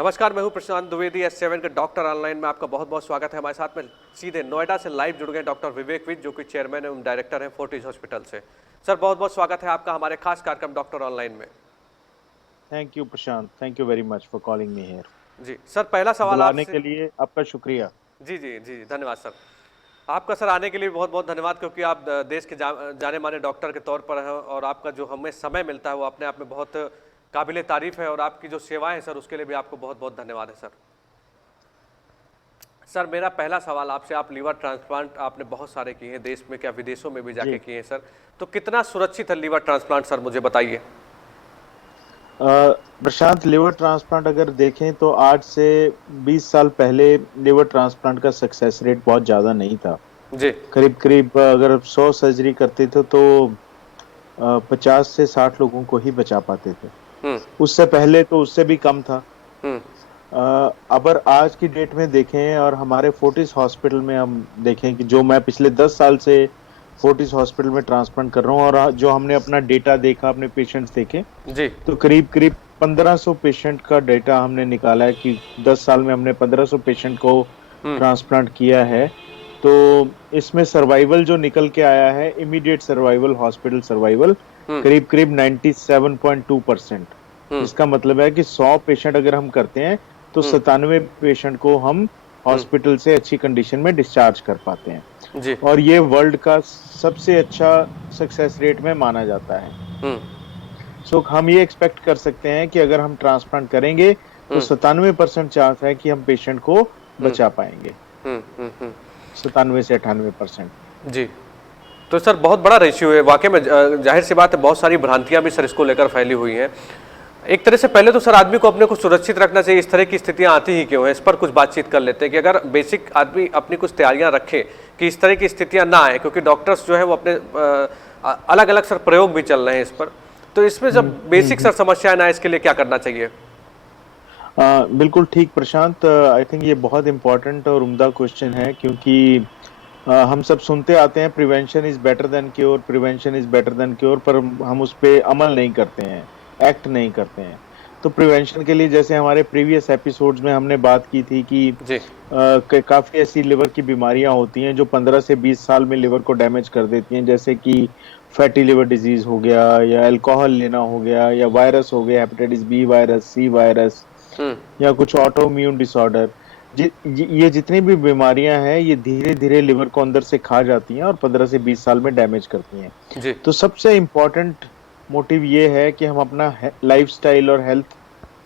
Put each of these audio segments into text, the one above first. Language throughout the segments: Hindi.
नमस्कार, मैं हूं प्रशांत द्विवेदी। S7 के डॉक्टर ऑनलाइन में आपका बहुत बहुत स्वागत है। हमारे साथ में सीधे नोएडा से लाइव जुड़ गए डॉक्टर विवेक विज, जो कि चेयरमैन एवं डायरेक्टर हैं फोर्टिस हॉस्पिटल से। सर, बहुत बहुत स्वागत है आपका हमारे खास कार्यक्रम डॉक्टर ऑनलाइन में। Thank you Prashant, thank you very much for calling me here. जी सर, पहला सवाल बुलाने आपसे। के लिए आपका शुक्रिया। जी जी जी, धन्यवाद सर। आपका सर आने के लिए बहुत बहुत धन्यवाद, क्योंकि आप देश के जाने माने डॉक्टर के तौर पर हैं और आपका जो हमें समय मिलता है वो अपने आप में बहुत काबिले तारीफ है, और आपकी जो सेवाएं हैं सर उसके लिए भी आपको बहुत बहुत धन्यवाद है सर। सर, मेरा पहला सवाल आपसे, आप लीवर ट्रांसप्लांट आपने बहुत सारे किए हैं, देश में क्या विदेशों में भी जाके जी किए हैं सर, तो कितना सुरक्षित है लीवर ट्रांसप्लांट सर, मुझे बताइए। प्रशांत, लिवर ट्रांसप्लांट अगर देखें तो आज से 20 साल पहले लिवर ट्रांसप्लांट का सक्सेस रेट बहुत ज्यादा नहीं था। जी। करीब करीब अगर 100 सर्जरी करते थे तो 50 से 60 लोगों को ही बचा पाते थे। हम्म। उससे पहले तो उससे भी कम था। हम्म। अगर आज की डेट में देखें और हमारे फोर्टिस हॉस्पिटल में हम देखें कि जो मैं पिछले 10 साल से फोर्टिस हॉस्पिटल में ट्रांसप्लांट कर रहा हूँ और जो हमने अपना डेटा देखा, अपने पेशेंट्स देखे, जी। तो करीब करीब 1500 पेशेंट का डेटा हमने निकाला है कि 10 साल में हमने 1500 पेशेंट को हम्म। ट्रांसप्लांट किया है। तो इसमें सर्वाइवल जो निकल के आया है, इमीडिएट सर्वाइवल, हॉस्पिटल सर्वाइवल, हम्म। करीब करीब 97.2%। हम्म। इसका मतलब है कि 100 पेशेंट अगर हम करते हैं तो हम्म। 97 पेशेंट को हम हम्म। हॉस्पिटल से अच्छी कंडीशन में डिस्चार्ज कर पाते हैं। जी। और ये वर्ल्ड का सबसे अच्छा सक्सेस रेट में माना जाता है। हम्म। सो हम ये एक्सपेक्ट कर सकते हैं कि अगर हम ट्रांसप्लांट करेंगे तो हम्म। 97% चांस है कि हम पेशेंट को हम्म। बचा पाएंगे। हम्म। हम्म। 97 से 98%। जी। तो सर, बहुत बड़ा रेशियो है वाकई में। जाहिर सी बात है, बहुत सारी भ्रांतियां भी सर इसको लेकर फैली हुई हैं। एक तरह से पहले तो सर आदमी को अपने को सुरक्षित रखना चाहिए। इस तरह की स्थितियां आती ही क्यों है, इस पर कुछ बातचीत कर लेते हैं कि अगर बेसिक आदमी अपनी कुछ तैयारियां रखे कि इस तरह की स्थितियां ना आए, क्योंकि डॉक्टर्स जो है वो अपने अलग अलग सर प्रयोग भी चल रहे हैं इस पर। तो इसमें जब बेसिक सर समस्याएं ना आए, इसके लिए क्या करना चाहिए? बिल्कुल ठीक प्रशांत, आई थिंक ये बहुत इंपॉर्टेंट और उम्दा क्वेश्चन है, क्योंकि हम सब सुनते आते हैं prevention is better than cure, prevention is better than cure, पर हम उस पे अमल नहीं करते हैं, एक्ट नहीं करते हैं। तो प्रिवेंशन के लिए जैसे हमारे प्रीवियस एपिसोड्स में हमने बात की थी कि जी। काफी ऐसी लिवर की बीमारियां होती हैं जो 15 से 20 साल में लिवर को डैमेज कर देती हैं, जैसे कि फैटी लिवर डिजीज हो गया, या अल्कोहल लेना हो गया, या वायरस हो गया, hepatitis B virus, C virus, हम्म। या कुछ ऑटो इम्यून डिसऑर्डर। ये जितनी भी बीमारियां हैं ये धीरे धीरे लिवर को अंदर से खा जाती हैं और 15 से 20 साल में डैमेज करती हैं। जी। तो सबसे इम्पोर्टेंट मोटिव ये है कि हम अपना लाइफस्टाइल और हेल्थ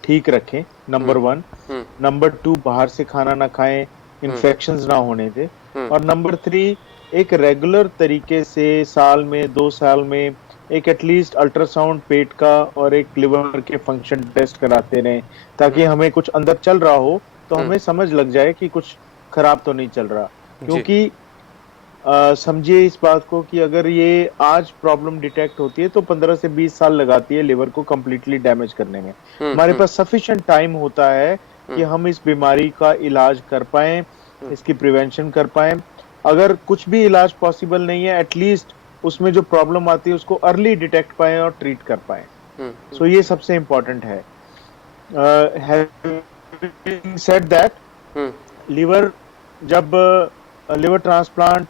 ठीक रखें, हम्म। नंबर 1। हम्म। नंबर 2, बाहर से खाना ना खाएं, हम्म। इन्फेक्शंस ना होने दें। हम्म। और नंबर 3, एक रेगुलर तरीके से साल में 2 साल में एक एटलीस्ट अल्ट्रासाउंड पेट का और एक लिवर के फंक्शन टेस्ट कराते रहें, ताकि हमें कुछ अंदर चल रहा हो तो हम्म। हमें समझ लग जाए कि कुछ खराब तो नहीं चल रहा। जी। क्योंकि समझिए इस बात को कि अगर ये आज प्रॉब्लम डिटेक्ट होती है तो 15 से 20 साल लगाती है लिवर को कंप्लीटली डैमेज करने में। हम्म। हमारे हम्म। पास सफिशिएंट टाइम होता है कि हम्म। हम इस बीमारी का इलाज कर पाए, हम्म। इसकी प्रिवेंशन कर पाए। अगर कुछ भी इलाज पॉसिबल नहीं है, एटलीस्ट उसमें जो प्रॉब्लम आती है उसको अर्ली डिटेक्ट पाए और ट्रीट कर पाए। हम्म। सो ये सबसे इम्पोर्टेंट है। Having said that, hmm. Liver जब लिवर ट्रांसप्लांट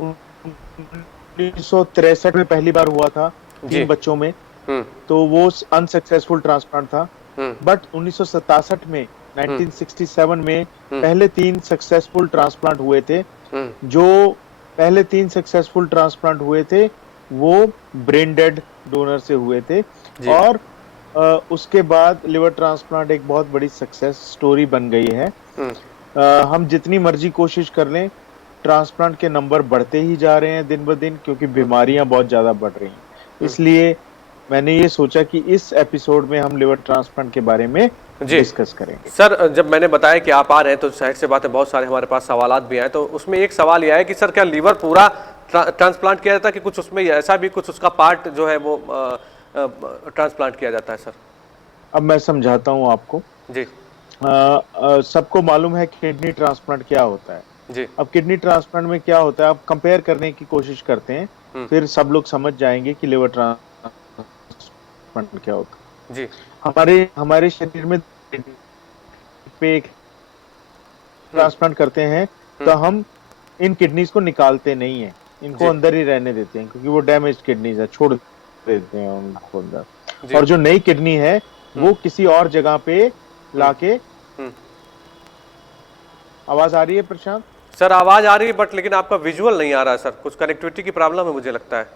1963 में पहली बार हुआ था जी। 3 बच्चों में, हम्म। तो वो अनसक्सेसफुल ट्रांसप्लांट था। हम्म। बट 1967 में, हम्म। 1967 में हम्म। पहले 3 सक्सेसफुल ट्रांसप्लांट हुए थे। हम्म। जो पहले 3 सक्सेसफुल ट्रांसप्लांट हुए थे वो ब्रेन डेड डोनर से हुए थे। जी। और उसके बाद लिवर ट्रांसप्लांट एक बहुत बड़ी सक्सेस स्टोरी बन गई है। हम्म। हम जितनी मर्जी कोशिश कर लें, ट्रांसप्लांट के नंबर बढ़ते ही जा रहे हैं दिन ब दिन, क्योंकि हम्म। बीमारियां बहुत ज्यादा बढ़ रही हैं। हम्म। इसलिए मैंने ये सोचा कि इस एपिसोड में हम लिवर ट्रांसप्लांट के बारे में जी। डिस्कस करेंगे। सर, जब मैंने बताया कि आप आ रहे हैं तो जाहिर सी बात है बहुत सारे हमारे पास सवालात भी आए, तो उसमें एक सवाल यह है कि सर क्या लीवर पूरा ट्रांसप्लांट किया जाता है, कि कुछ उसमें ऐसा भी कुछ उसका पार्ट जो है वो ट्रांसप्लांट किया जाता है सर? अब मैं समझाता हूं आपको। जी। सबको मालूम है किडनी ट्रांसप्लांट क्या होता है। जी। अब किडनी ट्रांसप्लांट में क्या होता है, आप कंपेयर करने की कोशिश करते हैं, हम्म। फिर सब लोग समझ जाएंगे कि लिवर ट्रांसप्लांट क्या होता है। जी। हमारे हमारे शरीर में पे एक ट्रांसप्लांट करते हैं तो हम इन किडनीज को निकालते नहीं है, इनको जी अंदर ही रहने देते हैं क्योंकि वो डैमेज किडनीज है, छोड़ देते हैं उनको अंदर। जी और जो नई किडनी है वो किसी और जगह पे लाके, हम्म। आवाज आ रही है प्रशांत? सर आवाज आ रही है बट लेकिन आपका विजुअल नहीं आ रहा है सर, कुछ कनेक्टिविटी की प्रॉब्लम है मुझे लगता है।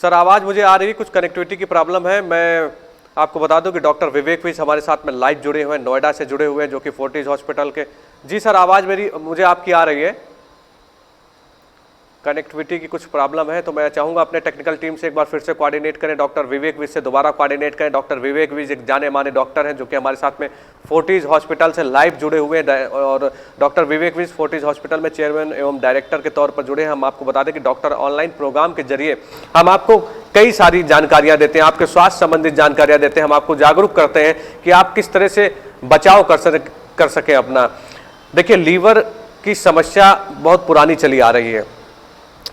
सर आवाज मुझे आ रही है, कुछ कनेक्टिविटी की प्रॉब्लम है। मैं आपको बता दूं कि डॉक्टर विवेक विज हमारे साथ में लाइव जुड़े हुए हैं, नोएडा से जुड़े हुए हैं, जो कि फोर्टिस हॉस्पिटल के। जी सर आवाज मेरी मुझे आपकी आ रही है। कनेक्टिविटी की कुछ प्रॉब्लम है तो मैं चाहूंगा अपने टेक्निकल टीम से एक बार फिर से कोऑर्डिनेट करें, डॉक्टर विवेक विज से दोबारा कोऑर्डिनेट करें। डॉक्टर विवेक विज एक जाने माने डॉक्टर हैं जो कि हमारे साथ में फोर्टिस हॉस्पिटल से लाइव जुड़े हुए हैं, और डॉक्टर विवेक विज फोर्टिस हॉस्पिटल में चेयरमैन एवं डायरेक्टर के तौर पर जुड़े हैं। हम आपको बता दें कि डॉक्टर ऑनलाइन प्रोग्राम के जरिए हम आपको कई सारी जानकारियां देते हैं, आपके स्वास्थ्य संबंधित जानकारियां देते हैं, हम आपको जागरूक करते हैं कि आप किस तरह से बचाव कर सकें अपना। देखिए लीवर की समस्या बहुत पुरानी चली आ रही है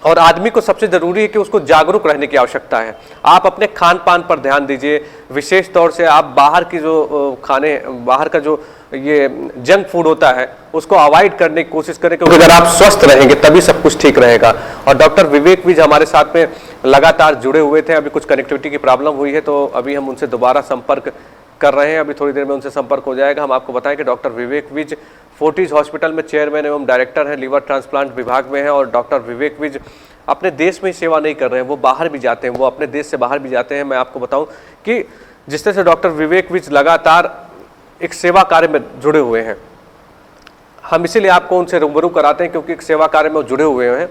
और आदमी को सबसे जरूरी है कि उसको जागरूक रहने की आवश्यकता है। आप अपने खान पान पर ध्यान दीजिए, विशेष तौर से आप बाहर की जो खाने, बाहर का जो ये जंक फूड होता है उसको अवॉइड करने की कोशिश करें, क्योंकि अगर आप स्वस्थ रहेंगे तभी सब कुछ ठीक रहेगा। और डॉक्टर विवेक भी हमारे साथ में लगातार जुड़े हुए थे, अभी कुछ कनेक्टिविटी की प्रॉब्लम हुई है तो अभी हम उनसे दोबारा संपर्क कर रहे हैं, अभी थोड़ी देर में उनसे संपर्क हो जाएगा। हम आपको बताएं कि डॉक्टर विवेक विज फोर्टिस हॉस्पिटल में चेयरमैन एवं डायरेक्टर हैं, लीवर ट्रांसप्लांट विभाग में हैं। और डॉक्टर विवेक विज अपने देश में ही सेवा नहीं कर रहे हैं, वो बाहर भी जाते हैं, वो अपने देश से बाहर भी जाते हैं। मैं आपको बताऊं कि जिस तरह से डॉक्टर विवेक विज लगातार एक सेवा कार्य में जुड़े हुए हैं, हम इसीलिए आपको उनसे रूबरू कराते हैं क्योंकि एक सेवा कार्य में जुड़े हुए हैं।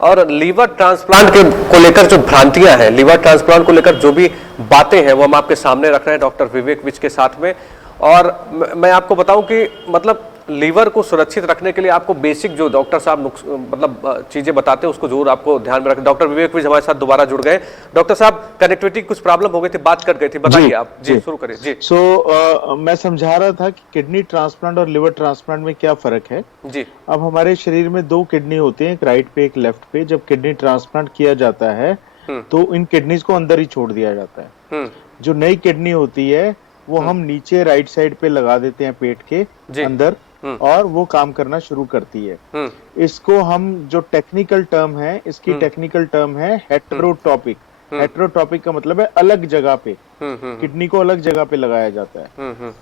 और लीवर ट्रांसप्लांट को लेकर जो भ्रांतियां हैं, लीवर ट्रांसप्लांट को लेकर जो भी बातें हैं, वो हम आपके सामने रख रहे हैं डॉक्टर विवेक विज के साथ में। और मैं आपको बताऊं कि मतलब लीवर को सुरक्षित रखने के लिए आपको बेसिक जो डॉक्टर साहब मतलब चीजें बताते हैं उसको जरूर आपको ध्यान में रखें। डॉक्टर विवेक विज हमारे साथ दोबारा जुड़ गए। डॉक्टर साहब कनेक्टिविटी की कुछ प्रॉब्लम हो गई थी, बात कट गई थी, बताइए आप। जी शुरू करिए। जी मैं समझा रहा था कि किडनी ट्रांसप्लांट और लिवर ट्रांसप्लांट में क्या फर्क है। जी अब हमारे शरीर में दो किडनी होती हैं, एक राइट पे एक लेफ्ट पे। जब किडनी ट्रांसप्लांट किया जाता है तो इन किडनीज को अंदर ही छोड़ दिया जाता है। जो नई किडनी होती है वो हम नीचे राइट साइड पे लगा देते हैं पेट के अंदर, और वो काम करना शुरू करती है। इसको हम जो टेक्निकल टर्म है, इसकी टेक्निकल टर्म है हेटेरोटॉपिक। हेटेरोटॉपिक का मतलब है अलग जगह पे, किडनी को अलग जगह पे लगाया जाता है।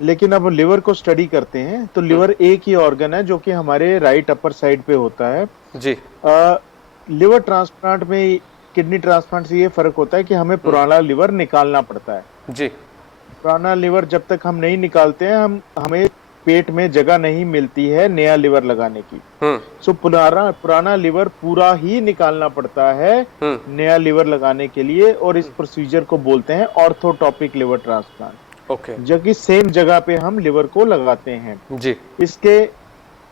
लेकिन अब लिवर को स्टडी करते हैं तो लिवर एक ही ऑर्गन है जो कि हमारे राइट अपर साइड पे होता है। जी लिवर ट्रांसप्लांट में किडनी ट्रांसप्लांट से ये फर्क होता है कि हमें पुराना लिवर निकालना पड़ता है। जी पुराना लिवर जब तक हम नहीं निकालते हैं, हमें पेट में जगह नहीं मिलती है नया लिवर लगाने की। सो पुराना लिवर पूरा ही निकालना पड़ता है नया लिवर लगाने के लिए, और इस प्रोसीजर को बोलते हैं ऑर्थोटॉपिक लिवर ट्रांसप्लांट। ओके, जो कि सेम जगह पे हम लिवर को लगाते हैं। जी इसके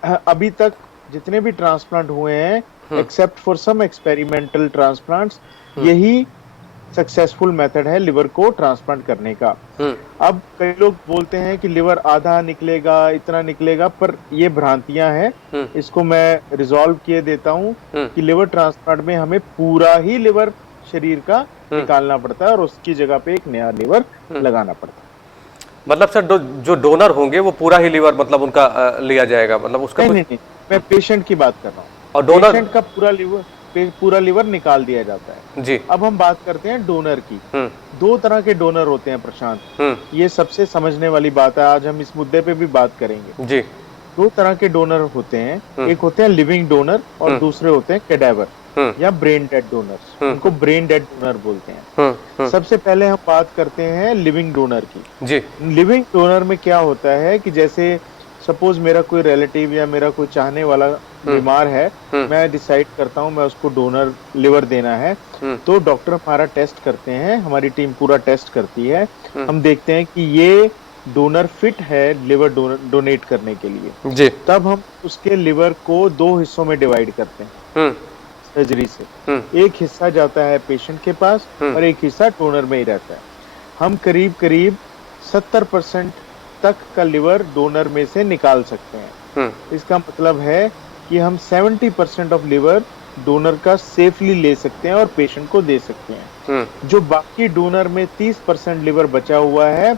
अभी तक जितने भी ट्रांसप्लांट हुए हैं, except for some experimental transplants, यही सक्सेसफुल मेथड है लिवर को ट्रांसप्लांट करने का। अब कई लोग बोलते हैं कि लिवर आधा निकलेगा, इतना निकलेगा, पर ये भ्रांतियां हैं। इसको मैं रिजॉल्व किए देता हूँ कि लिवर ट्रांसप्लांट में हमें पूरा ही लिवर शरीर का निकालना पड़ता है और उसकी जगह पे एक नया लिवर लगाना पड़ता है। मतलब सर जो डोनर होंगे वो पूरा ही लिवर मतलब उनका लिया जाएगा, मतलब उसका नहीं, मैं पेशेंट की बात कर रहा हूँ। और डोनर पेशेंट का पूरा लिवर निकाल दिया जाता है। जी अब हम बात करते हैं डोनर की। दो तरह के डोनर होते हैं प्रशांत, ये सबसे समझने वाली बात है, आज हम इस मुद्दे पे भी बात करेंगे। जी दो तरह के डोनर होते हैं, एक होते हैं लिविंग डोनर और दूसरे होते हैं कैडेवर या ब्रेन डेड डोनर्स। उनको ब्रेन डेड डोनर बोलते हैं। सबसे पहले हम बात करते हैं लिविंग डोनर की। जी लिविंग डोनर में क्या होता है कि जैसे सपोज मेरा कोई रिलेटिव या मेरा कोई चाहने वाला बीमार है, मैं डिसाइड करता हूँ मैं उसको डोनर लिवर देना है, तो डॉक्टर हमारा टेस्ट करते हैं, हमारी टीम पूरा टेस्ट करती है। हम देखते हैं कि ये डोनर फिट है लिवर डोनेट करने के लिए। जी तब हम उसके लिवर को दो हिस्सों में डिवाइड करते हैं सर्जरी से। एक हिस्सा जाता है पेशेंट के पास और एक हिस्सा डोनर में ही रहता है। हम करीब 70% तक का लिवर डोनर में से निकाल सकते हैं। इसका मतलब है कि हम 70% ऑफ लिवर डोनर का सेफली ले सकते हैं और पेशेंट को दे सकते हैं। जो बाकी डोनर में 30% लिवर बचा हुआ है,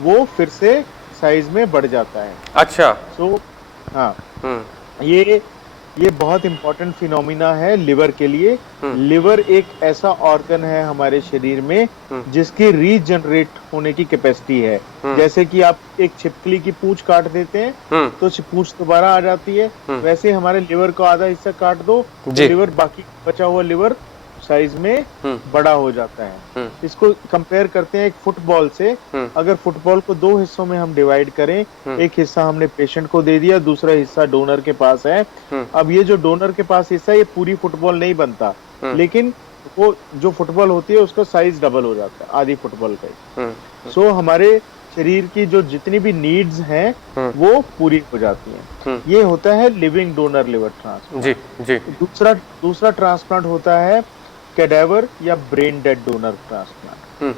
वो फिर से साइज में बढ़ जाता है। अच्छा। सो हाँ, हम्म ये बहुत इंपॉर्टेंट फिनोमिना है लिवर के लिए। हम्म लिवर एक ऐसा ऑर्गन है हमारे शरीर में हम्म जिसकी रीजनरेट होने की कैपेसिटी है। हम्म जैसे कि आप एक छिपकली की पूंछ काट देते हैं हम्म तो पूंछ दोबारा आ जाती है, हम्म, वैसे ही हमारे लिवर को आधा हिस्सा काट दो तो जी। लिवर, बाकी बचा हुआ लिवर साइज में हम्म बड़ा हो जाता है। हम्म इसको कंपेयर करते हैं एक फुटबॉल से। हम्म अगर फुटबॉल को दो हिस्सों में हम डिवाइड करें, हम्म एक हिस्सा हमने पेशेंट को दे दिया, दूसरा हिस्सा डोनर के पास है। हम्म अब ये जो डोनर के पास हिस्सा है, ये पूरी फुटबॉल नहीं बनता, हम्म लेकिन वो जो फुटबॉल होती है उसका साइज डबल हो जाता है, आधी फुटबॉल का ही। हम्म सो हमारे शरीर की जो जितनी भी नीड्स हैं हम्म वो पूरी हो जाती हैं। हम्म, ये होता है लिविंग डोनर लिवर ट्रांसप्लांट। जी जी। दूसरा दूसरा ट्रांसप्लांट होता है कैडेवर या ब्रेन डेड डोनर ट्रांसप्लांट। हम्म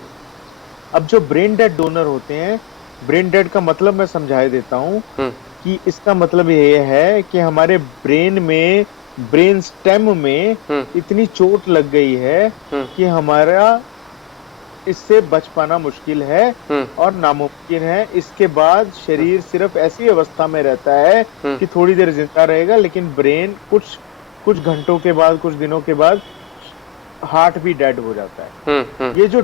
अब जो ब्रेन डेड डोनर होते हैं, ब्रेन डेड का मतलब मैं समझाई देता हूँ हम्म कि इसका मतलब ये है कि हमारे ब्रेन में, ब्रेन स्टेम में हम्म इतनी चोट लग गई है हम्म कि हमारा इससे बच पाना मुश्किल है हम्म और नामुमकिन है। इसके बाद शरीर सिर्फ ऐसी अवस्था में रहता है हम्म कि थोड़ी देर जिंदा रहेगा, लेकिन ब्रेन कुछ कुछ घंटों के बाद, कुछ दिनों के बाद हार्ट भी डेड हो जाता है। हम्म ये जो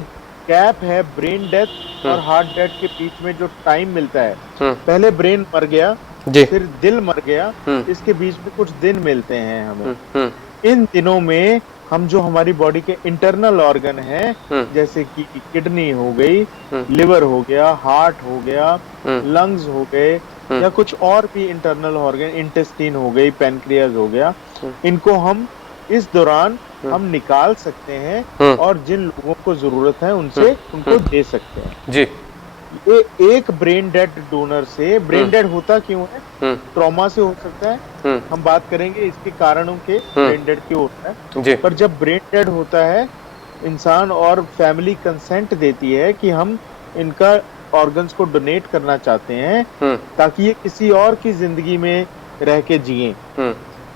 गैप है ब्रेन डेथ और हार्ट डेथ के बीच में, जो टाइम मिलता है, पहले ब्रेन मर गया, जी। फिर दिल मर गया, हम्म इसके बीच में कुछ दिन मिलते हैं हमें। हम्म इन दिनों में हम जो हमारी बॉडी के इंटरनल ऑर्गन हैं, हम्म जैसे कि किडनी हो गई, हम्म लिवर हो गया, हार्ट हो गया, हम्म लंग्स हो गए, हम्म या कुछ और भी इंटरनल ऑर्गन, इंटेस्टाइन हो गई, पैनक्रियाज हो गया, हम्म इनको हम इस दौरान हम्म हम निकाल सकते हैं हम्म और जिन लोगों को जरूरत है उनसे उनको दे सकते हैं। जी। ये एक ब्रेन डेड डोनर से, ब्रेन डेड होता क्यों है? हम्म ट्रॉमा से हो सकता है, हम बात करेंगे इसके कारणों के, ब्रेन डेड क्यों होता है। जी। पर जब ब्रेन डेड होता है, इंसान और फैमिली कंसेंट देती है कि हम इनका ऑर्गन्स को डोनेट करना चाहते हैं ताकि ये किसी और की जिंदगी में रह के जिए,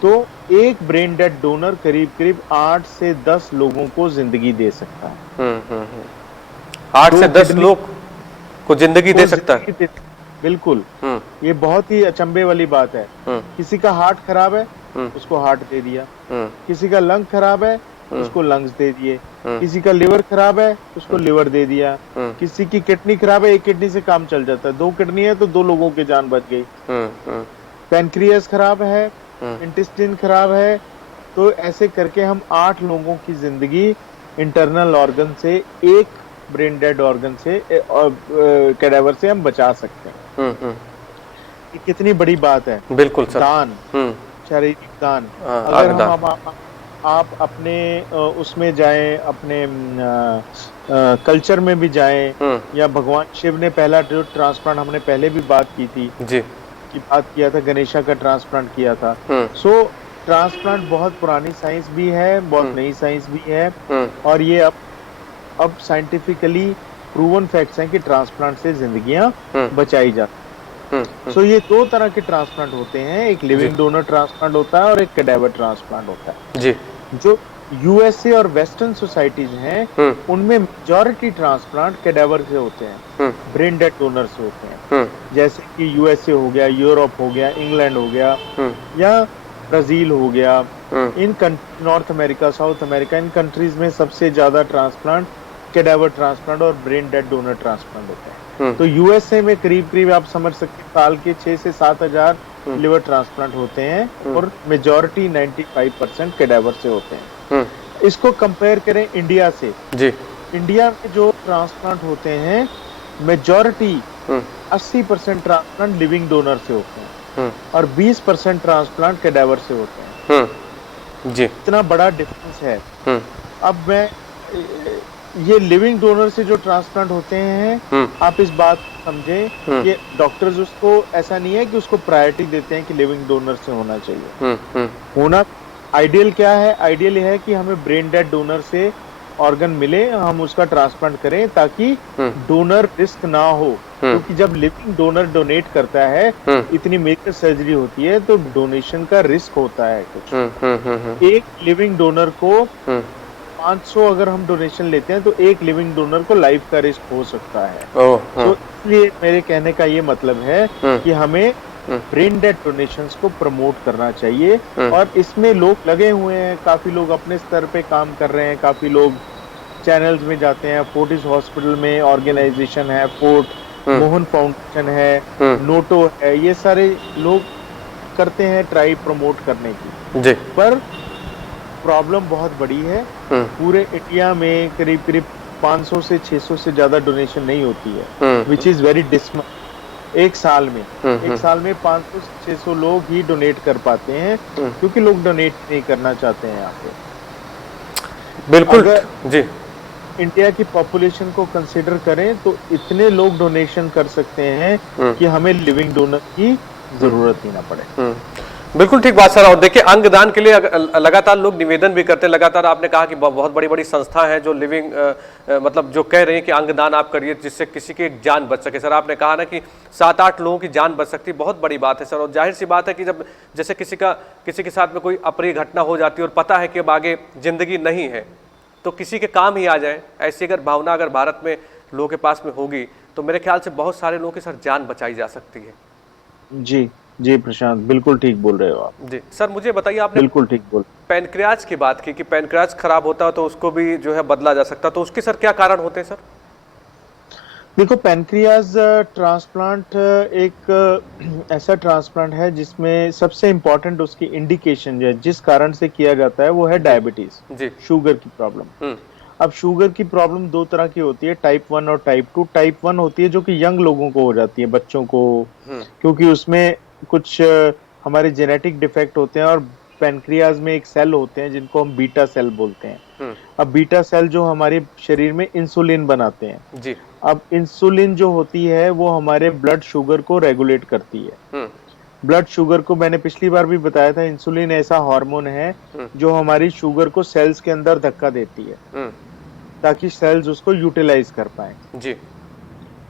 तो एक ब्रेन डेड डोनर करीब करीब 8 से 10 लोगों को जिंदगी दे सकता है। 8 से 10 लोग को जिंदगी दे सकता है। बिल्कुल, ये बहुत ही अचंभे वाली बात है। किसी का हार्ट खराब है, उसको हार्ट दे दिया, किसी का लंग खराब है, उसको लंग्स दे दिए, किसी का लिवर खराब है, उसको लिवर दे दिया, किसी की किडनी खराब है, एक किडनी से काम चल जाता है, 2 किडनी है तो 2 लोगों की जान बच गई। पैनक्रियास खराब है, इंटेस्टाइन खराब है, तो ऐसे करके हम 8 लोगों की जिंदगी इंटरनल ऑर्गन से, एक ब्रेन डेड ऑर्गन से, कैडेवर से हम बचा सकते हैं। ये कितनी बड़ी बात है। बिल्कुल सर। दान, शारीरिक दान। अगर आप अपने उसमें जाएं, अपने कल्चर में भी जाएं, या भगवान शिव ने पहला जो ट्रांसप्लांट, हमने पहले भी बात की थी जी, की बात किया था, गणेशा का ट्रांसप्लांट किया था। सो ट्रांसप्लांट बहुत पुरानी साइंस भी है, बहुत नई साइंस भी है, और ये अब साइंटिफिकली प्रूवन फैक्ट्स हैं कि ट्रांसप्लांट से जिंदगियां बचाई जाती हैं। सो ये 2 तरह के ट्रांसप्लांट होते हैं, एक लिविंग डोनर ट्रांसप्लांट होता है और एक कैडेवर ट्रांसप्लांट होता है। जी। जो यूएसए और वेस्टर्न सोसाइटीज हैं, उनमें मेजॉरिटी ट्रांसप्लांट कैडेवर से होते हैं, ब्रेन डेड डोनर से होते हैं। जैसे कि यूएसए हो गया, यूरोप हो गया, इंग्लैंड हो गया, या ब्राजील हो गया, इन नॉर्थ अमेरिका, साउथ अमेरिका, इन कंट्रीज में सबसे ज्यादा ट्रांसप्लांट कैडेवर ट्रांसप्लांट और ब्रेन डेड डोनर ट्रांसप्लांट होता है। तो यूएसए में करीब करीब आप समझ सकते हैं साल के 6 से 7 हजार लिवर ट्रांसप्लांट होते हैं, और मेजॉरिटी 95% कैडेवर से होते हैं। इसको कंपेयर करें इंडिया से, जी, इंडिया में जो ट्रांसप्लांट होते हैं, मेजॉरिटी 80% ट्रांसप्लांट लिविंग डोनर से होते हैं और 20% ट्रांसप्लांट कैडेवर से होते हैं। जी, इतना बड़ा डिफरेंस है। अब मैं ये लिविंग डोनर से जो ट्रांसप्लांट होते हैं, आप इस बात समझें कि डॉक्टर्स उसको, ऐसा नहीं है कि उसको प्रायोरिटी देते हैं कि लिविंग डोनर से होना चाहिए। होना आइडियल क्या है? आइडियल है कि हमें ब्रेन डेड डोनर से ऑर्गन मिले, हम उसका ट्रांसप्लांट करें ताकि डोनर रिस्क ना हो, क्योंकि जब लिविंग डोनर डोनेट करता है, इतनी मेजर सर्जरी होती है, तो डोनेशन का रिस्क होता है कुछ। एक लिविंग डोनर को 500 अगर हम डोनेशन लेते हैं, तो एक लिविंग डोनर को लाइफ का रिस्क हो सकता है। तो इसलिए मेरे कहने का ये मतलब है कि हमें ब्रेन डेड डोनेशंस को प्रमोट करना चाहिए, और इसमें लोग लगे हुए हैं, काफी लोग अपने स्तर पे काम कर रहे हैं, काफी लोग चैनल्स में जाते हैं। फोर्टिस हॉस्पिटल में ऑर्गेनाइजेशन है, फोर्ट मोहन फाउंडेशन है, नोटो है, ये सारे लोग करते हैं ट्राई प्रमोट करने की जी। पर प्रॉब्लम बहुत बड़ी है। पूरे इंडिया में करीब करीब 500 से 600 से ज्यादा डोनेशन नहीं होती है, विच इज वेरी डिसमल। एक साल में 500 से 600 लोग ही डोनेट कर पाते हैं, क्योंकि लोग डोनेट नहीं करना चाहते हैं यहाँ पे। बिल्कुल जी। इंडिया की पॉपुलेशन को कंसिडर करें तो इतने लोग डोनेशन कर सकते हैं कि हमें लिविंग डोनर की जरूरत ही ना पड़े। बिल्कुल ठीक बात सर। और देखिए, अंगदान के लिए लगातार लोग निवेदन भी करते हैं। लगातार आपने कहा कि बहुत बड़ी बड़ी संस्था है जो लिविंग मतलब जो कह रही है कि अंगदान आप करिए जिससे किसी की जान बच सके। सर आपने कहा ना कि 7-8 लोगों की जान बच सकती है, बहुत बड़ी बात है सर। और जाहिर सी बात है कि जब जैसे किसी के साथ में कोई अप्रिय घटना हो जाती है और पता है कि अब आगे जिंदगी नहीं है, तो किसी के काम ही आ जाए, ऐसी अगर भावना अगर भारत में लोगों के पास में होगी तो मेरे ख्याल से बहुत सारे लोगों की सर जान बचाई जा सकती है। जी जी प्रशांत, बिल्कुल ठीक बोल रहे हो आप। जी सर, मुझे बताइए, आपने बिल्कुल ठीक बोल पैनक्रियाज की बात की कि पैनक्रियाज खराब होता है तो उसको भी जो है बदला जा सकता है, तो उसके सर क्या कारण होते हैं सर? देखो, पैनक्रियाज ट्रांसप्लांट एक ऐसा ट्रांसप्लांट है जिसमें सबसे इंपॉर्टेंट उसकी इंडिकेशन जो है, जिस कारण से किया जाता है, वो है डायबिटीज, जी। शुगर की प्रॉब्लम। अब शुगर की प्रॉब्लम दो तरह की होती है, टाइप 1 और टाइप 2। टाइप 1 होती है जो कि यंग लोगों को हो जाती है, बच्चों को, क्योंकि उसमें कुछ हमारे जेनेटिक डिफेक्ट होते हैं, और पैनक्रियाज में एक सेल होते हैं जिनको हम बीटा सेल बोलते हैं। अब बीटा सेल जो हमारे शरीर में इंसुलिन बनाते हैं जी। अब इंसुलिन जो होती है वो हमारे ब्लड शुगर को रेगुलेट करती है। ब्लड शुगर को मैंने पिछली बार भी बताया था, इंसुलिन ऐसा हार्मोन है जो हमारी शुगर को सेल्स के अंदर धक्का देती है ताकि सेल्स उसको यूटिलाइज कर पाए। जी।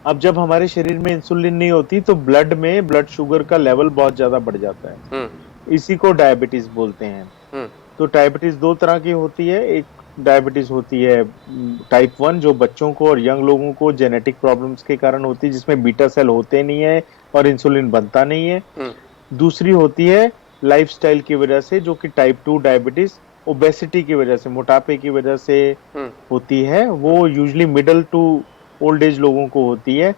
अब जब हमारे शरीर में इंसुलिन नहीं होती तो ब्लड में ब्लड शुगर का लेवल बहुत ज्यादा बढ़ जाता है, इसी को डायबिटीज बोलते हैं। तो डायबिटीज दो तरह की होती है, एक डायबिटीज होती है टाइप 1 जो बच्चों को और यंग लोगों को जेनेटिक प्रॉब्लम्स के कारण होती है, जिसमें बीटा सेल होते नहीं है और इंसुलिन बनता नहीं है। दूसरी होती है लाइफस्टाइल की वजह से, जो कि टाइप 2 डायबिटीज ओबेसिटी की वजह से, मोटापे की वजह से होती है। वो usually middle to old age लोगों को होती है,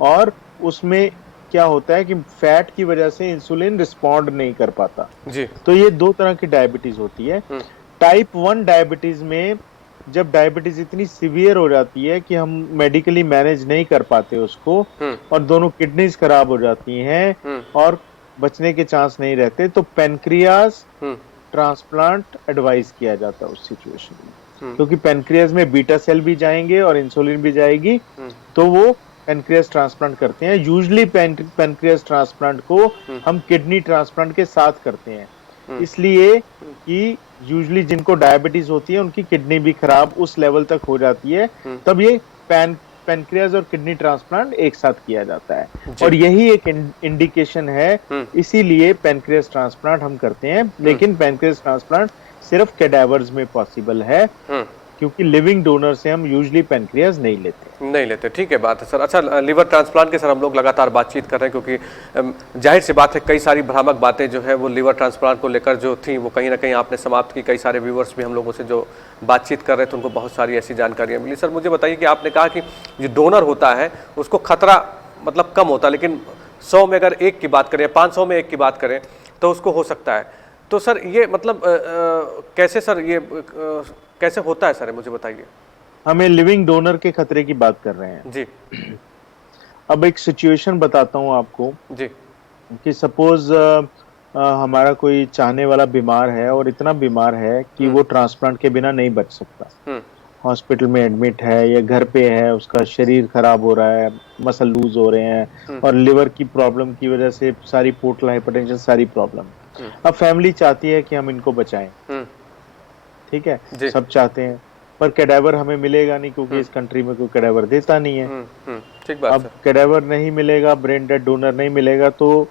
और उसमें क्या होता है कि फैट की वजह से इंसुलिन रिस्पॉन्ड नहीं कर पाता जी। तो ये दो तरह की डायबिटीज होती है। टाइप 1 डायबिटीज में जब डायबिटीज इतनी सीवियर हो जाती है कि हम मेडिकली मैनेज नहीं कर पाते उसको, और दोनों किडनीज खराब हो जाती हैं और बचने के चांस नहीं रहते, तो पेनक्रियाज ट्रांसप्लांट एडवाइस किया जाता है उस सिचुएशन में, क्योंकि पेनक्रियाज में बीटा सेल भी जाएंगे और इंसुलिन भी जाएगी, तो वो पेनक्रियाज ट्रांसप्लांट करते हैं। यूजुअली पेनक्रियाज ट्रांसप्लांट को हम किडनी ट्रांसप्लांट के साथ करते हैं, इसलिए कि यूजुअली जिनको डायबिटीज होती है उनकी किडनी भी खराब उस लेवल तक हो जाती है, तब ये पेनक्रियाज और किडनी ट्रांसप्लांट एक साथ किया जाता है, और यही एक इंडिकेशन है, इसीलिए पेनक्रियाज ट्रांसप्लांट हम करते हैं। लेकिन पेनक्रियाज ट्रांसप्लांट सिर्फ कैडावर्स में पॉसिबल है, क्योंकि लिविंग डोनर से हम यूजुअली पेनक्रियाज नहीं लेते। ठीक है, बात है सर। अच्छा, लिवर ट्रांसप्लांट के सर हम लोग लगातार बातचीत कर रहे हैं, क्योंकि जाहिर सी बात है कई सारी भ्रामक बातें जो है वो लिवर ट्रांसप्लांट को लेकर जो थी वो कहीं ना कहीं आपने समाप्त की। कई सारे व्यूअर्स भी हम लोगों से जो बातचीत कर रहे थे उनको बहुत सारी ऐसी जानकारियाँ मिली। सर मुझे बताइए कि आपने कहा कि जो डोनर होता है उसको खतरा मतलब कम होता है, लेकिन 100 में अगर एक की बात करें, 500 में एक की बात करें तो उसको हो सकता है। तो सर ये मतलब कैसे सर ये कैसे होता है सर, मुझे बताइए। हमें लिविंग डोनर के खतरे की बात कर रहे हैं जी। अब एक सिचुएशन बताता हूं आपको जी। कि सपोज हमारा कोई चाहने वाला बीमार है, और इतना बीमार है कि वो ट्रांसप्लांट के बिना नहीं बच सकता, हॉस्पिटल में एडमिट है या घर पे है, उसका शरीर खराब हो रहा है, मसल लूज हो रहे हैं, और लिवर की प्रॉब्लम की वजह से सारी पोर्टल हाइपरटेंशन, सारी प्रॉब्लम। अब फैमिली चाहती है कि हम इनको बचाएं, ठीक है, सब चाहते हैं, पर कैडावर हमें मिलेगा नहीं, क्योंकि इस कंट्री में कोई कैडावर देता नहीं है। ठीक बात। अब कैडावर नहीं मिलेगा, ब्रेन डेड डोनर नहीं मिलेगा, तो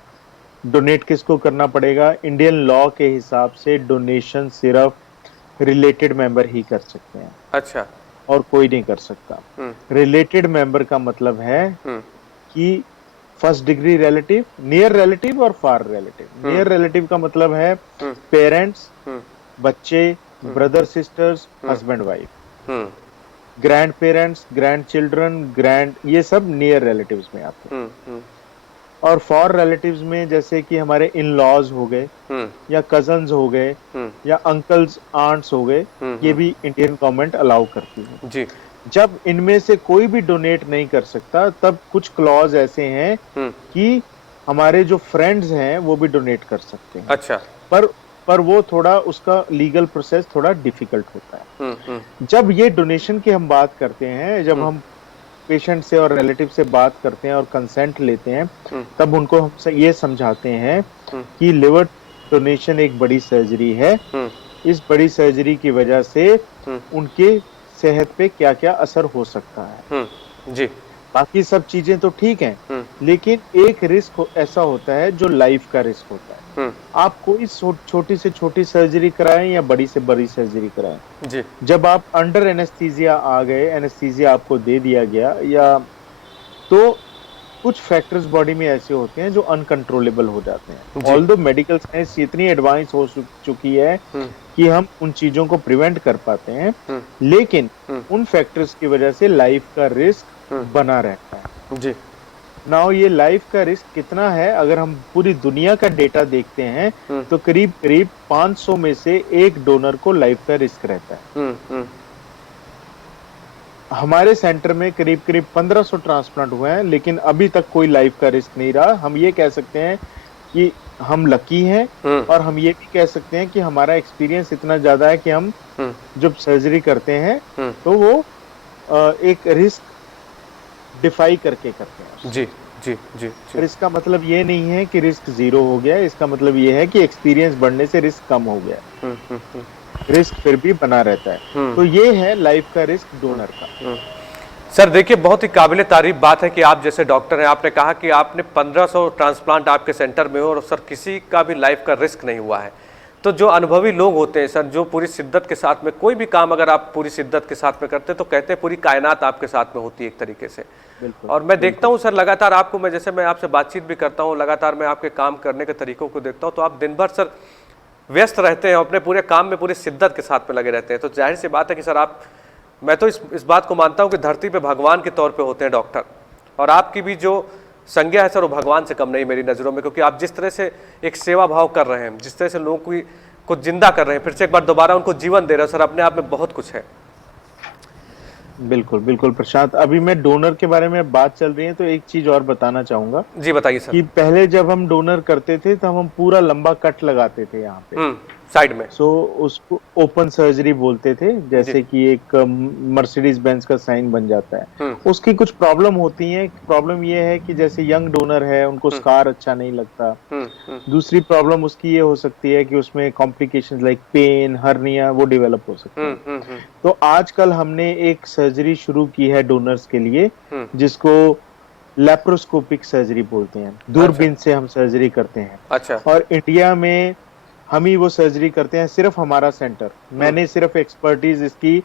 डोनेट किसको करना पड़ेगा? इंडियन लॉ के हिसाब से डोनेशन सिर्फ रिलेटेड मेंबर ही कर सकते हैं। अच्छा। और कोई नहीं कर सकता। रिलेटेड मेंबर का मतलब है कि first degree relative, near relative और फार रिलेटिव। नियर रिलेटिव का मतलब है पेरेंट्स, बच्चे, brother sisters, husband wife, grand parents, grand children, grand, ये सब नियर रिलेटिव्स में आते हैं। और फॉर रिलेटिव्स में जैसे कि हमारे इन लॉज हो गए, या कजन्स हो गए, या अंकल्स आंट्स हो गए, ये भी इंडियन गवर्नमेंट अलाउ करती है जी। जब इनमें से कोई भी डोनेट नहीं कर सकता, तब कुछ क्लॉज ऐसे हैं कि हमारे जो फ्रेंड्स हैं वो भी डोनेट कर सकते हैं। अच्छा। पर वो थोड़ा, उसका लीगल प्रोसेस थोड़ा डिफिकल्ट होता है। जब ये डोनेशन की हम बात करते हैं, जब हम पेशेंट से और रिलेटिव से बात करते हैं और कंसेंट लेते हैं, तब उनको हम ये समझाते हैं कि लिवर डोनेशन एक बड़ी सर्जरी है। इस बड़ी सर्जरी की वजह से उनके सेहत पे क्या क्या असर हो सकता है। जी। बाकी सब चीजें तो ठीक हैं, लेकिन एक रिस्क ऐसा होता है जो लाइफ का रिस्क होता है। आप कोई छोटी से छोटी सर्जरी कराएं या बड़ी से बड़ी सर्जरी कराएं, जी। जब जब आप अंडर एनेस्थीसिया आ गए, एनेस्थीसिया आपको दे दिया गया, या तो कुछ फैक्टर्स बॉडी में ऐसे होते हैं जो अनकंट्रोलेबल हो जाते हैं। ऑल्दो मेडिकल साइंस इतनी एडवांस हो चुकी है कि हम उन चीजों को प्रिवेंट कर पाते हैं, लेकिन उन फैक्टर्स की वजह से लाइफ का रिस्क बना रहता है। जी। नाउ ये लाइफ का रिस्क कितना है, अगर हम पूरी दुनिया का डेटा देखते हैं तो करीब करीब 500 में से एक डोनर को लाइफ का रिस्क रहता है। हमारे सेंटर में करीब करीब 1500 ट्रांसप्लांट हुए हैं, लेकिन अभी तक कोई लाइफ का रिस्क नहीं रहा। हम ये कह सकते हैं कि हम लकी हैं, और हम ये भी कह सकते हैं कि हमारा एक्सपीरियंस इतना ज्यादा है कि हम जब सर्जरी करते हैं तो वो एक रिस्क डिफाई करके करते हैं। जी जी जी, पर इसका मतलब ये नहीं है कि रिस्क जीरो हो गया, इसका मतलब ये है कि एक्सपीरियंस बढ़ने से रिस्क कम हो गया। रिस्क फिर भी बना रहता है। तो ये है लाइफ का रिस्क डोनर का। सर देखिए, बहुत ही काबिले तारीफ बात है कि आप जैसे डॉक्टर हैं, आपने कहा कि आपने 1500 ट्रांसप्लांट आपके सेंटर में हो और सर किसी का भी लाइफ का रिस्क नहीं हुआ है। तो जो अनुभवी लोग होते हैं सर, जो पूरी शिद्दत के साथ में कोई भी काम अगर आप पूरी शिद्दत के साथ में करते हैं तो कहते हैं पूरी कायनात आपके साथ में होती है एक तरीके से। और मैं देखता हूं सर लगातार आपको, मैं आपसे बातचीत भी करता हूं, लगातार मैं आपके काम करने के तरीकों को देखता हूं, तो आप दिन भर सर व्यस्त रहते हैं, अपने पूरे काम में पूरी शिद्दत के साथ में लगे रहते हैं। तो जाहिर सी बात है कि सर आप, मैं तो इस बात को मानता हूं कि धरती पे भगवान के तौर पे होते हैं डॉक्टर, और आपकी भी जो संज्ञा है सर वो भगवान से कम नहीं मेरी नज़रों में, क्योंकि आप जिस तरह से एक सेवा भाव कर रहे हैं, जिस तरह से लोगों को जिंदा कर रहे हैं, फिर से एक बार दोबारा उनको जीवन दे रहे हैं सर, अपने आप में बहुत कुछ है। बिल्कुल बिल्कुल प्रशांत, अभी मैं डोनर के बारे में बात चल रही है तो एक चीज और बताना चाहूंगा। जी बताइए सर। कि पहले जब हम डोनर करते थे तो हम पूरा लंबा कट लगाते थे यहाँ पे साइड में। सो उसको ओपन सर्जरी बोलते थे, जैसे कि एक मर्सिडीज बेंज का साइन बन जाता है। उसकी कुछ प्रॉब्लम होती है। प्रॉब्लम ये है कि जैसे यंग डोनर है उनको स्कार अच्छा नहीं लगता। दूसरी प्रॉब्लम उसकी ये हो सकती है कि उसमें कॉम्प्लिकेशंस लाइक पेन, हर्निया वो डेवलप हो सकते हैं। तो आजकल हमने एक सर्जरी शुरू की है डोनर्स के लिए, जिसको लैप्रोस्कोपिक सर्जरी बोलते हैं। दूरबीन से हम सर्जरी करते हैं। अच्छा। और इंडिया में हम ही वो सर्जरी करते हैं, सिर्फ हमारा सेंटर। मैंने सिर्फ एक्सपर्टीज इसकी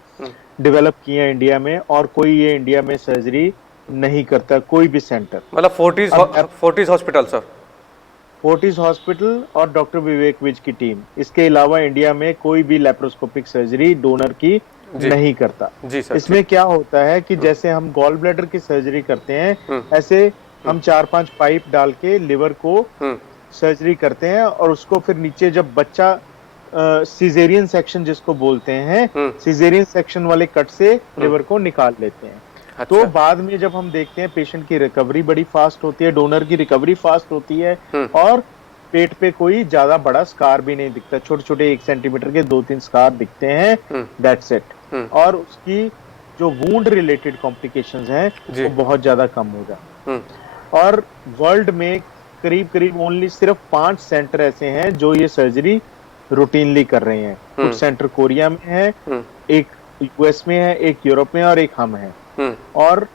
डेवलप की है इंडिया में, और कोई ये इंडिया में सर्जरी नहीं करता, कोई भी सेंटर। मतलब Fortis hospital sir, Fortis hospital और डॉक्टर विवेक विज की टीम, इसके अलावा इंडिया में कोई भी लैप्रोस्कोपिक सर्जरी डोनर की नहीं करता। जी सर। इसमें क्या होता है कि जैसे हम गॉल ब्लैडर की सर्जरी करते हैं, ऐसे हम 4-5 पाइप डाल के लिवर को सर्जरी करते हैं, और उसको फिर नीचे जब बच्चा सिजेरियन सेक्शन जिसको बोलते हैं, सिजेरियन सेक्शन वाले कट से लिवर को निकाल लेते हैं। अच्छा। तो बाद में जब हम देखते हैं पेशेंट की रिकवरी बड़ी फास्ट होती है, डोनर की रिकवरी फास्ट होती है, और पेट पे कोई ज्यादा बड़ा स्कार भी नहीं दिखता। छोटे छोटे 1 सेंटीमीटर के 2-3 स्कार दिखते हैं, दैट्स इट। और उसकी जो वुंड रिलेटेड कॉम्प्लिकेशंस हैं वो बहुत ज्यादा कम हो जाए। और वर्ल्ड में करीब करीब ओनली सिर्फ 5 सेंटर ऐसे हैं जो ये सर्जरी रूटीनली कर रहे हैं। कुछ सेंटर कोरिया में है, एक यूएस में है, एक यूरोप में, और एक हम हैं। और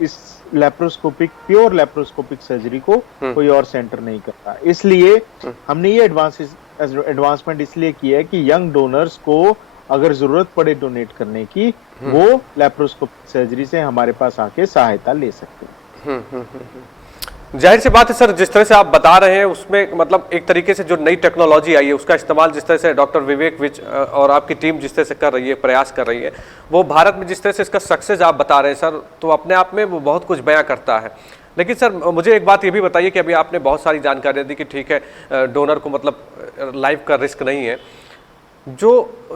इस लैप्रोस्कोपिक, प्योर लैप्रोस्कोपिक सर्जरी को कोई और सेंटर नहीं करता। इसलिए हमने ये एडवांसमेंट इसलिए की है कि यंग डोनर्स को अगर जरूरत पड़े डोनेट करने की, वो लैप्रोस्कोपिक सर्जरी से हमारे पास आके सहायता ले सकते हैं। जाहिर सी बात है सर, जिस तरह से आप बता रहे हैं उसमें मतलब एक तरीके से जो नई टेक्नोलॉजी आई है उसका इस्तेमाल जिस तरह से डॉक्टर विवेक विज और आपकी टीम जिस तरह से कर रही है, प्रयास कर रही है, वो भारत में जिस तरह से इसका सक्सेस आप बता रहे हैं सर, तो अपने आप में वो बहुत कुछ बयां करता है। लेकिन सर मुझे एक बात ये भी बताइए कि अभी आपने बहुत सारी जानकारी दी कि ठीक है डोनर को मतलब लाइफ का रिस्क नहीं है, जो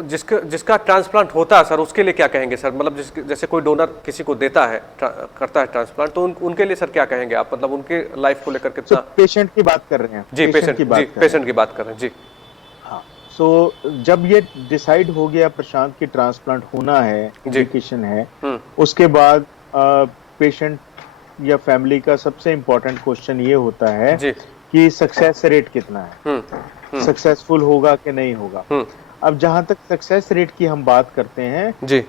जिसका ट्रांसप्लांट होता है सर उसके लिए क्या कहेंगे सर? मतलब जैसे कोई डोनर किसी को देता है, करता है ट्रांसप्लांट, तो उनके लिए सर क्या कहेंगे आप? मतलब उनके लाइफ को लेकर कितना? पेशेंट की बात कर रहे हैं? जी पेशेंट की बात कर रहे हैं जी। हाँ, सो जब ये डिसाइड हो गया प्रशांत की ट्रांसप्लांट होना है, इंडिकेशन है, उसके बाद पेशेंट या फैमिली का सबसे इम्पोर्टेंट क्वेश्चन ये होता है कि सक्सेस रेट कितना है, सक्सेसफुल होगा कि नहीं होगा। अब जहां तक सक्सेस रेट की हम बात करते हैं जी,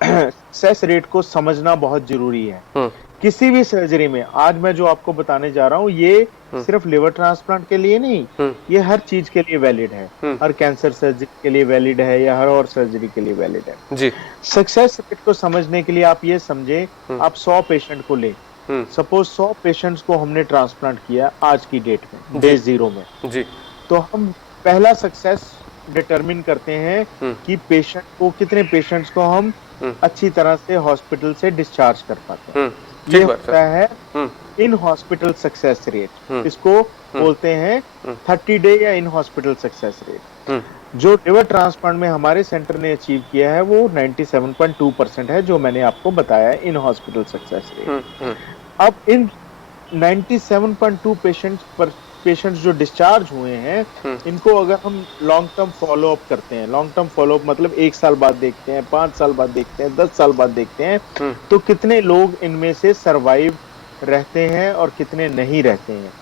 सक्सेस रेट को समझना बहुत जरूरी है। किसी भी सर्जरी में, आज मैं जो आपको बताने जा रहा हूँ ये सिर्फ लिवर ट्रांसप्लांट के लिए नहीं, ये हर चीज के लिए वैलिड है, हर कैंसर सर्जरी के लिए वैलिड है या हर और सर्जरी के लिए वैलिड है जी। सक्सेस रेट को समझने के लिए आप ये समझे, आप 100 पेशेंट को ले, सपोज 100 पेशेंट्स को हमने ट्रांसप्लांट किया आज की डेट में, डे 0 में जी, तो हम पहला सक्सेस डिटरमिन करते हैं कि पेशेंट को, कितने पेशेंट्स को हम अच्छी तरह से हॉस्पिटल से डिस्चार्ज कर पाते हैं। ये होता है इन हॉस्पिटल सक्सेस रेट, इसको बोलते हैं 30 डे या इन हॉस्पिटल सक्सेस रेट। जो लिवर ट्रांसप्लांट में हमारे सेंटर ने अचीव किया है वो 97.2% है, जो मैंने आपको बताया इन हॉस्पिटल सक्सेस रेट। अब इन 97.2 पेशेंट्स जो डिस्चार्ज हुए हैं, इनको अगर हम लॉन्ग टर्म फॉलो अप करते हैं, लॉन्ग टर्म फॉलो अप मतलब 1 साल बाद देखते हैं, 5 साल बाद देखते हैं, 10 साल बाद देखते हैं, तो कितने लोग इनमें से सरवाइव रहते हैं और कितने नहीं रहते हैं,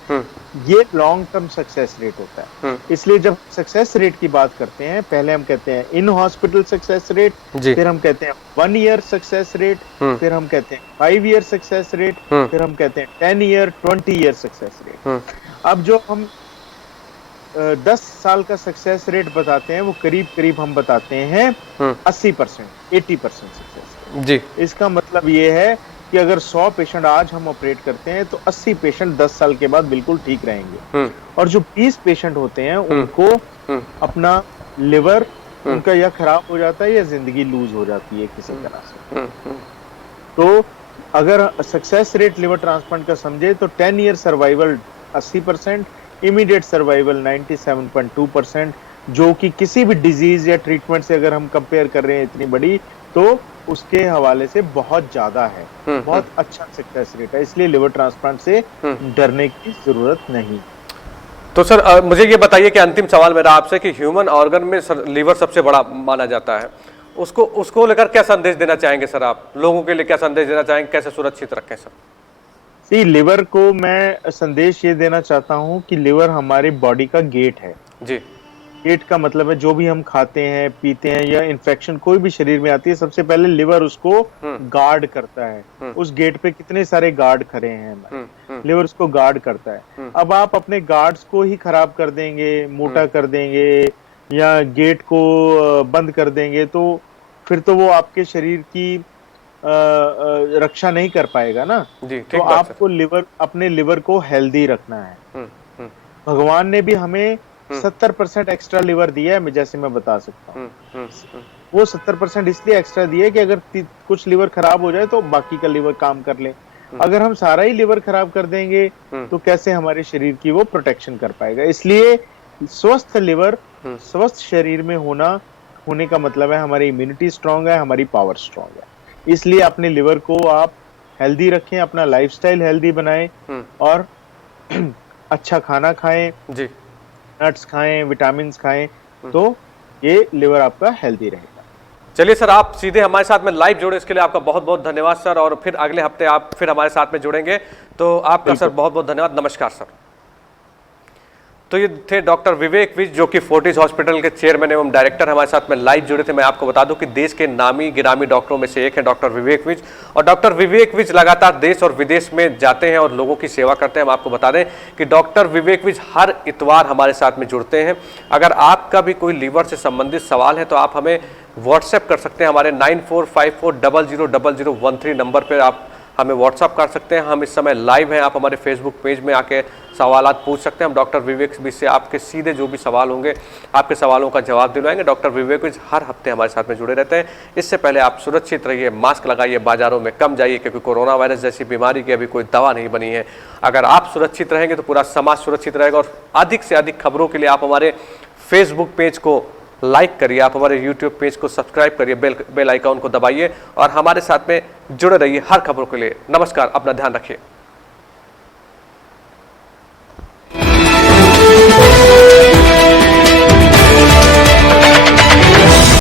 ये लॉन्ग टर्म सक्सेस रेट होता है। इसलिए जब सक्सेस रेट की बात करते हैं, पहले हम कहते हैं इन हॉस्पिटल सक्सेस रेट, फिर हम कहते हैं 1 ईयर सक्सेस रेट, फिर हम कहते हैं 5 ईयर सक्सेस रेट, फिर हम कहते हैं 10 ईयर, 20 ईयर सक्सेस रेट। अब जो हम 10 साल का सक्सेस रेट बताते हैं वो करीब करीब हम बताते हैं 80%, 80% सक्सेस जी। इसका मतलब ये है कि अगर 100 पेशेंट आज हम ऑपरेट करते हैं तो 80 पेशेंट 10 साल के बाद बिल्कुल ठीक रहेंगे, और जो 20 पेशेंट होते हैं उनको अपना लिवर उनका या खराब हो जाता है या जिंदगी लूज हो जाती है किसी तरह से। तो अगर सक्सेस रेट लिवर ट्रांसप्लांट का समझे तो 10 ईयर सर्वाइवल 80%, इमीडिएट सर्वाइवल 97.2%, जो कि किसी भी डिजीज या ट्रीटमेंट से अगर हम कंपेयर कर रहे हैं इतनी बड़ी, तो उसके हवाले से बहुत ज्यादा है, बहुत अच्छा सक्सेस रेट है। इसलिए लिवर ट्रांसप्लांट से डरने की जरूरत नहीं। तो सर मुझे ये बताइए कि अंतिम सवाल मेरा आपसे कि ह्यूमन ऑर्गन में सर लिवर सबसे बड़ा माना जाता है, उसको लेकर क्या संदेश देना चाहेंगे सर? आप लोगों के लिए क्या संदेश देना चाहेंगे, कैसे सुरक्षित रखें सर? सी, लिवर को मैं संदेश ये देना चाहता हूँ कि लिवर हमारी बॉडी का गेट है जी। गेट का मतलब है जो भी हम खाते हैं, पीते हैं या इन्फेक्शन कोई भी शरीर में आती है, सबसे पहले लिवर उसको गार्ड करता है। उस गेट पे कितने सारे गार्ड खड़े हैं हमारे, लिवर उसको गार्ड करता है। अब आप अपने गार्ड्स को ही खराब कर देंगे, मोटा कर देंगे या गेट को बंद कर देंगे, तो फिर तो वो आपके शरीर की रक्षा नहीं कर पाएगा ना जी। तो आपको अपने लिवर को हेल्दी रखना है। भगवान ने भी हमें 70% एक्स्ट्रा लिवर दिया है, जैसे मैं बता सकता हूँ। वो 70% इसलिए एक्स्ट्रा दिया है कि अगर कुछ लिवर खराब हो जाए तो बाकी का लिवर काम कर ले। अगर हम सारा ही लिवर खराब कर देंगे तो कैसे हमारे शरीर की वो प्रोटेक्शन कर पाएगा। इसलिए स्वस्थ लिवर, स्वस्थ शरीर में होने का मतलब है हमारी इम्यूनिटी स्ट्रांग है, हमारी पावर स्ट्रांग है। इसलिए अपने लिवर को आप हेल्दी रखें, अपना लाइफस्टाइल हेल्दी बनाएं और अच्छा खाना खाएं जी, नट्स खाएं, विटामिन्स खाएं, तो ये लिवर आपका हेल्दी रहेगा। चलिए सर, आप सीधे हमारे साथ में लाइव जुड़े, इसके लिए आपका बहुत बहुत धन्यवाद सर, और फिर अगले हफ्ते आप फिर हमारे साथ में जुड़ेंगे, तो आपका सर बहुत बहुत धन्यवाद। नमस्कार सर। तो ये थे डॉक्टर विवेक विज, जो कि फोर्टिस हॉस्पिटल के चेयरमैन एवं डायरेक्टर हमारे साथ में लाइव जुड़े थे। मैं आपको बता दूं कि देश के नामी गिरामी डॉक्टरों में से एक है डॉक्टर विवेक विज, और डॉक्टर विवेक विज लगातार देश और विदेश में जाते हैं और लोगों की सेवा करते हैं। हम आपको बता दें कि डॉक्टर विवेक विज हर इतवार हमारे साथ में जुड़ते हैं। अगर आपका भी कोई लीवर से संबंधित सवाल है तो आप हमें व्हाट्सएप कर सकते हैं, हमारे 9454000013 नंबर पर आप हमें व्हाट्सअप कर सकते हैं। हम इस समय लाइव हैं, आप हमारे फेसबुक पेज में आके सवालात पूछ सकते हैं। हम डॉक्टर विवेक बीज से आपके सीधे जो भी सवाल होंगे आपके सवालों का जवाब दिलवाएंगे। डॉक्टर विवेक बीज हर हफ्ते हमारे साथ में जुड़े रहते हैं। इससे पहले आप सुरक्षित रहिए, मास्क लगाइए, बाजारों में कम जाइए, क्योंकि कोरोना वायरस जैसी बीमारी की अभी कोई दवा नहीं बनी है। अगर आप सुरक्षित रहेंगे तो पूरा समाज सुरक्षित रहेगा। और अधिक से अधिक खबरों के लिए आप हमारे फेसबुक पेज को लाइक करिए, आप हमारे यूट्यूब पेज को सब्सक्राइब करिए, बेल आइकॉन को दबाइए और हमारे साथ में जुड़े रहिए हर खबरों के लिए। नमस्कार, अपना ध्यान रखिए।